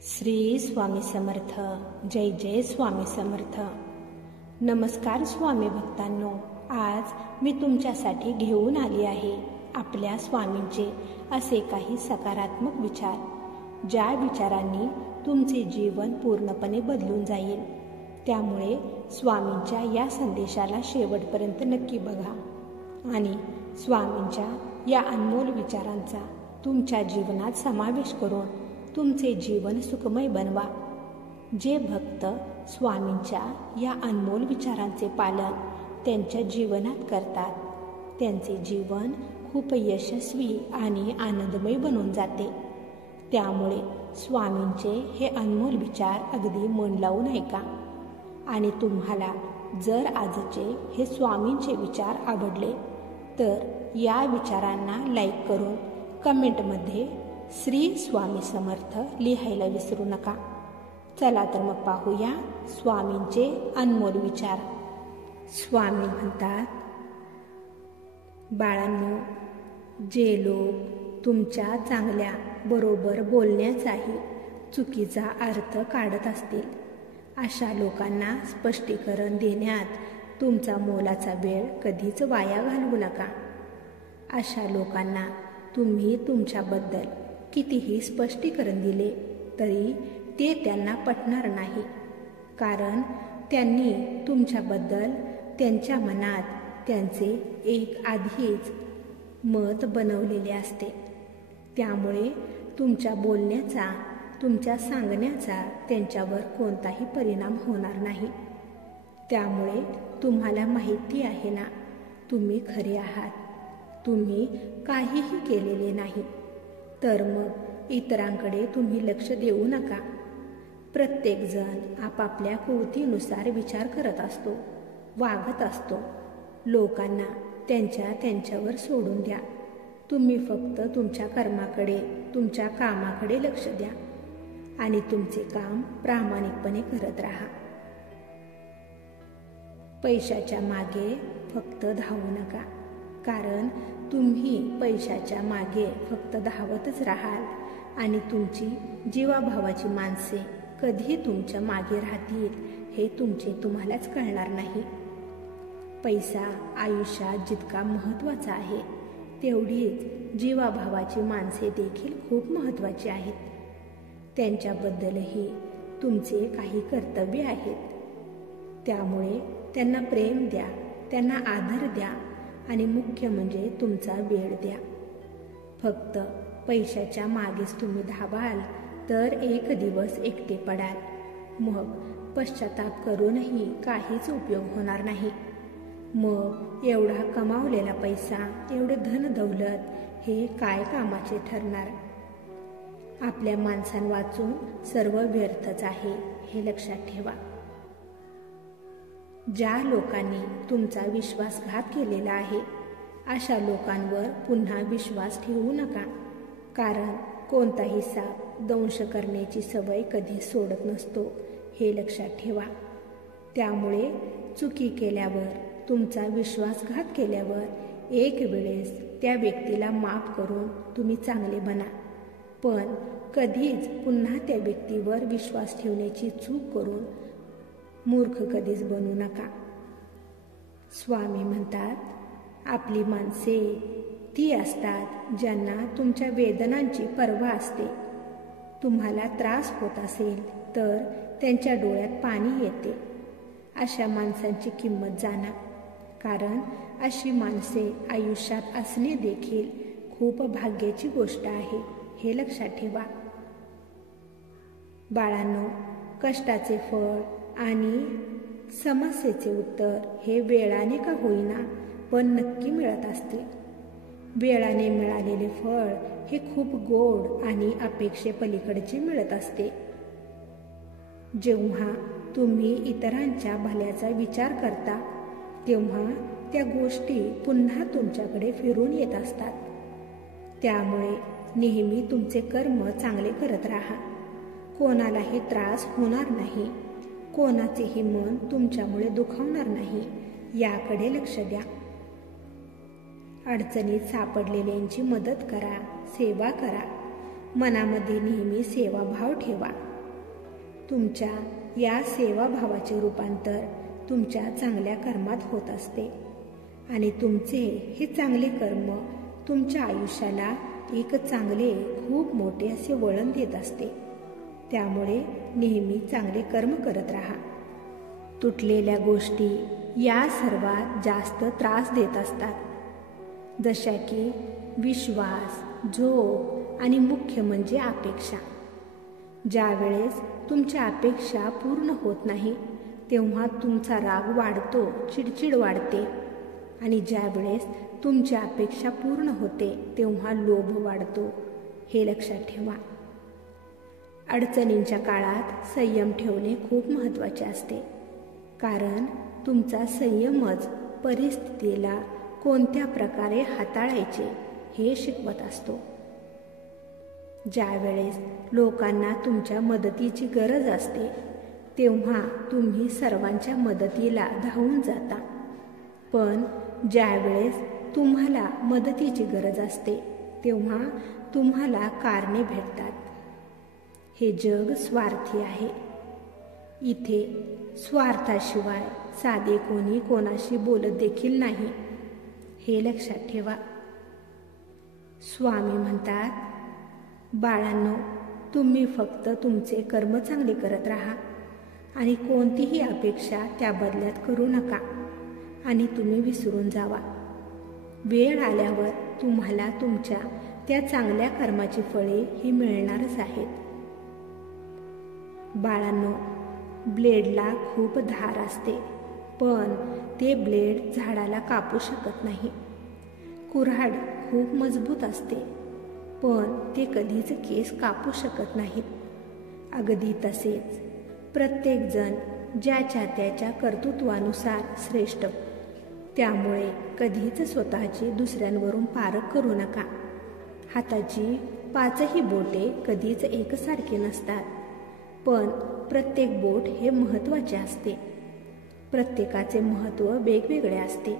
श्री स्वामी समर्थ. जय जय स्वामी समर्थ. नमस्कार स्वामी भक्तांनो. आज मी तुमच्यासाठी घेऊन आली आहे आपल्या स्वामींचे असे काही सकारात्मक विचार, ज्या विचारांनी तुमचे जीवन पूर्णपणे बदलून जाईल. त्यामुळे स्वामींच्या या संदेशाला शेवटपर्यंत नक्की बघा आणि स्वामींच्या या अनमोल विचारांचा तुमच्या जीवनात समावेश करून तुमचे जीवन सुखमय बनवा. जे भक्त स्वामींच्या या अनमोल विचारांचे पालन त्यांच्या जीवनात करतात, त्यांचे जीवन खूप यशस्वी आणि आनंदमय बनून जाते. त्यामुळे स्वामींचे हे अनमोल विचार अगदी मन लावून ऐका. आणि तुम्हाला जर आजचे हे स्वामींचे विचार आवडले तर या विचारांना लाईक करून कमेंटमध्ये श्री स्वामी समर्थ लिहायला विसरू नका. चला तर मग पाहूया स्वामींचे अनमोल विचार. स्वामी म्हणतात, बाळांनो, जे लोक तुमच्या चांगल्या बरोबर बोलण्याचाही चुकीचा अर्थ काढत असतील, अशा लोकांना स्पष्टीकरण देण्यात तुमचा मोलाचा वेळ कधीच वाया घालवू नका. अशा लोकांना तुम्ही तुमच्याबद्दल कितीही स्पष्टीकरण दिले तरी ते त्यांना पटणार नाही, कारण त्यांनी तुमच्याबद्दल त्यांच्या मनात त्यांचे एक आधीच मत बनवलेले असते. त्यामुळे तुमच्या बोलण्याचा, तुमच्या सांगण्याचा त्यांच्यावर कोणताही परिणाम होणार नाही. त्यामुळे तुम्हाला माहिती आहे ना, तुम्ही खरे आहात, तुम्ही काहीही केलेले नाही. तर मग इतरांकडे तुम्ही लक्ष देऊ नका. प्रत्येकजण आपापल्या कृतीनुसार विचार करत असतो, वागत असतो. लोकांना त्यांच्यावर सोडून द्या. तुम्ही फक्त तुमच्या कर्माकडे, तुमच्या कामाकडे लक्ष द्या आणि तुमचे काम प्रामाणिकपणे करत राहा. पैशाच्या मागे फक्त धावू नका, कारण तुम्ही पैशाच्या मागे फक्त धावतच राहाल आणि तुमची जीवाभावाची माणसे कधी तुमच्या मागे राहतील हे तुम्हालाच कळणार नाही. पैसा आयुष्यात जितका महत्त्वाचा आहे, तेवढीच जीवाभावाची माणसे देखील खूप महत्त्वाची आहेत. त्यांच्याबद्दलही तुमचे काही कर्तव्य आहेत. त्यामुळे त्यांना प्रेम द्या, त्यांना आदर द्या आणि मुख्य म्हणजे तुमचा वेळ द्या. फक्त पैशाच्या मागेच तुम्ही धावाल तर एक दिवस एकटे पडाल. मग पश्चाताप करूनही काहीच उपयोग होणार नाही. मग एवढा कमावलेला पैसा, एवढे धन दौलत हे काय कामाचे ठरणार? आपल्या माणसांवाचून सर्व व्यर्थच आहे, हे लक्षात ठेवा. ज्या लोकांनी तुमचा विश्वासघात केलेला आहे, अशा लोकांवर पुन्हा विश्वास ठेवू नका, कारण कोणताही साप दंश करण्याची सवय कधी सोडत नसतो, हे लक्षात ठेवा. त्यामुळे चुकी केल्यावर, तुमचा विश्वासघात केल्यावर एक वेळेस त्या व्यक्तीला माफ करून तुम्ही चांगले बना, पण कधीच पुन्हा त्या व्यक्तीवर विश्वास ठेवण्याची चूक करून मूर्ख कधीच बनू नका. स्वामी म्हणतात, आपली माणसे ती असतात ज्यांना तुमच्या वेदनांची पर्वा असते. तुम्हाला त्रास होत असेल तर त्यांच्या डोळ्यात पाणी येते. अशा माणसांची किंमत जाणा, कारण अशी माणसे आयुष्यात असणे देखील खूप भाग्याची गोष्ट आहे, हे लक्षात ठेवा. बाळांनो, कष्टाचे फळ आणि समस्येचे उत्तर हे वेळाने का होईना पण नक्की मिळत असते. वेळाने मिळालेले फळ हे खूप गोड आणि अपेक्षेपलीकडचे मिळत असते. जेव्हा तुम्ही इतरांच्या भल्याचा विचार करता तेव्हा त्या गोष्टी पुन्हा तुमच्याकडे फिरून येत असतात. त्यामुळे नेहमी तुमचे कर्म चांगले करत राहा. कोणालाही त्रास होणार नाही, कोणाचेही मन तुमच्यामुळे दुखावणार नाही, याकडे लक्ष द्या. अडचणीत सापडलेल्यांची मदत करा, सेवा करा. मनामध्ये नेहमी सेवाभाव ठेवा. तुमच्या या सेवाभावाचे रूपांतर तुमच्या चांगल्या कर्मात होत असते आणि तुमचे हे चांगले कर्म तुमच्या आयुष्याला एक चांगले खूप मोठे असे वळण देत असते. त्यामुळे नेहमी चांगले कर्म करत राहा. तुटलेल्या गोष्टी या सर्वात जास्त त्रास देत असतात, जशा की विश्वास, झोप आणि मुख्य म्हणजे अपेक्षा. ज्या वेळेस तुमच्या अपेक्षा पूर्ण होत नाही तेव्हा तुमचा राग वाढतो, चिडचिड वाढते आणि ज्या वेळेस तुमची अपेक्षा पूर्ण होते तेव्हा लोभ वाढतो. हे लक्षात ठेवा. अडचणींच्या काळात संयम ठेवणे खूप महत्त्वाचे असते, कारण तुमचा संयमच परिस्थितीला कोणत्या प्रकारे हाताळायचे हे शिकवत असतो. ज्या वेळेस लोकांना तुमच्या मदतीची गरज असते तेव्हा तुम्ही सर्वांच्या मदतीला धावून जाता, पण ज्या वेळेस तुम्हाला मदतीची गरज असते तेव्हा तुम्हाला कारणे भेटतात. हे जग स्वार्थी आहे. इथे स्वार्थाशिवाय साधे कोणी कोणाशी बोलत देखील नाही. हे लक्षात ठेवा. स्वामी म्हणतात, बाळांनो, तुम्ही फक्त तुमचे कर्म चांगले करत राहा आणि कोणतीही अपेक्षा त्या बदल्यात करू नका आणि तुम्ही विसरून जावा. वेळ आल्यावर तुम्हाला तुमच्या त्या चांगल्या कर्माची फळे ही मिळणारच आहेत. बाळांनो, ब्लेडला खूप धार असते, पण ते ब्लेड झाडाला कापू शकत नाही. कुऱ्हाड खूप मजबूत असते, पण ते कधीच केस कापू शकत नाहीत. अगदी तसेच प्रत्येकजण ज्याच्या त्याच्या कर्तृत्वानुसार श्रेष्ठ. त्यामुळे कधीच स्वतःची दुसऱ्यांवरून पारख करू नका. हाताची 5ही बोटे कधीच एकसारखे नसतात, पण प्रत्येक बोट हे महत्त्वाचे असते. प्रत्येकाचे महत्त्व वेगवेगळे असते,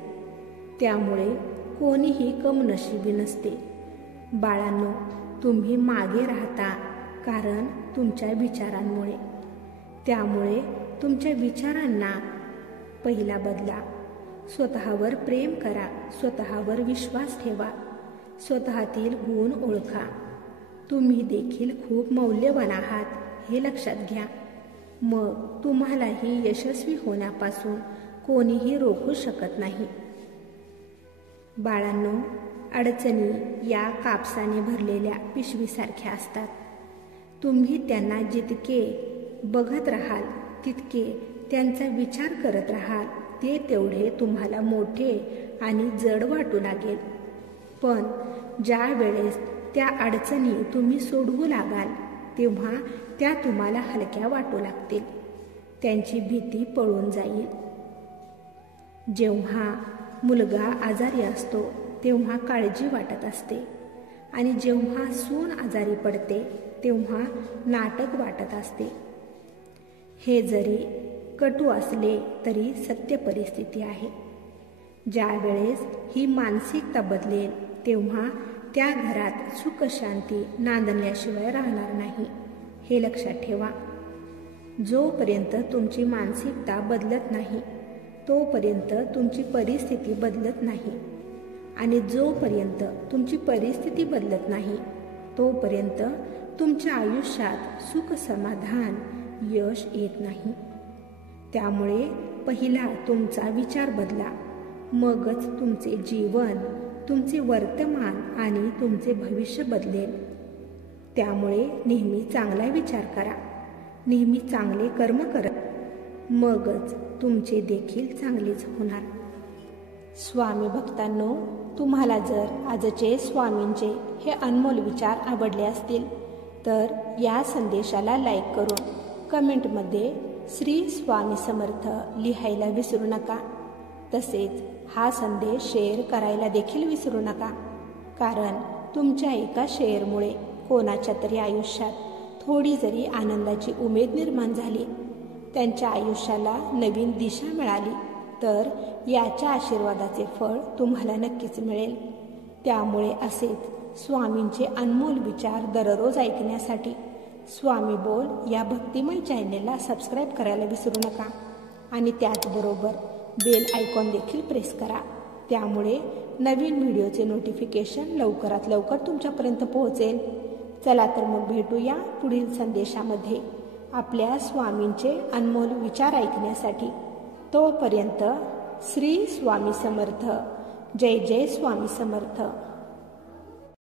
त्यामुळे कोणीही कमनशिबी नसते. बाळांनो, तुम्ही मागे राहता कारण तुमच्या विचारांमुळे. त्यामुळे तुमच्या विचारांना पहिला बदला. स्वतःवर प्रेम करा, स्वतःवर विश्वास ठेवा, स्वतःतील गुण ओळखा. तुम्ही देखील खूप मौल्यवान आहात हे लक्षात घ्या. मग तुम्हालाही यशस्वी होण्यापासून कोणीही रोखू शकत नाही. बाळांनो, अडचणी या कापसाने भरलेल्या पिशवीसारख्या असतात. तुम्ही त्यांना जितके बघत राहाल तितके त्यांचा विचार करत राहाल, ते तेवढे तुम्हाला मोठे आणि जड वाटू लागेल. पण ज्या वेळेस त्या अडचणी तुम्ही सोडवू लागाल तेव्हा त्या तुम्हाला हलक्या वाटू लागतील. त्यांची भीती पळून जाईल. जेव्हा मुलगा आजारी असतो तेव्हा काळजी वाटत असते आणि जेव्हा सून आजारी पडते तेव्हा नाटक वाटत असते. हे जरी कटू असले तरी सत्य परिस्थिती आहे. ज्या वेळेस ही मानसिकता बदलेल तेव्हा त्या घरात सुख शांती नांदल्याशिवाय राहणार नाही. हे लक्षात ठेवा. जोपर्यंत तुमची मानसिकता बदलत नाही तोपर्यंत तुमची परिस्थिती बदलत नाही, आणि जोपर्यंत तुमची परिस्थिती बदलत नाही तोपर्यंत तुमच्या आयुष्यात सुख समाधान यश येत नाही. त्यामुळे पहिला तुमचा विचार बदला, मगच तुमचे जीवन, तुमचे वर्तमान आणि तुमचे भविष्य बदलेल. त्यामुळे नेहमी चांगला विचार करा, नेहमी चांगले कर्म करा, मगच तुमचे देखील चांगलेच होणार. स्वामी भक्तांनो, तुम्हाला जर आजचे स्वामींचे हे अनमोल विचार आवडले असतील तर या संदेशाला लाईक करून कमेंटमध्ये श्री स्वामी समर्थ लिहायला विसरू नका. तसेच हा संदेश शेअर करायला देखील विसरू नका, कारण तुमच्या एका शेअरमुळे कोणाच्या तरी आयुष्यात थोडी जरी आनंदाची उमेद निर्माण झाली, त्यांच्या आयुष्याला नवीन दिशा मिळाली तर याच्या आशीर्वादाचे फळ तुम्हाला नक्कीच मिळेल. त्यामुळे असेच स्वामींचे अनमोल विचार दररोज ऐकण्यासाठी स्वामी बोल या भक्तिमय चॅनेलला सबस्क्राईब करायला विसरू नका आणि त्याचबरोबर बेल आयकॉन देखील प्रेस करा. त्यामुळे नवीन व्हिडिओचे नोटिफिकेशन लवकरात लवकर तुमच्यापर्यंत पोहोचेल. चला तर मग भेटूया पुढील संदेशामध्ये आपल्या स्वामींचे अनमोल विचार ऐकण्यासाठी. तोपर्यंत श्री स्वामी समर्थ. जय जय स्वामी समर्थ.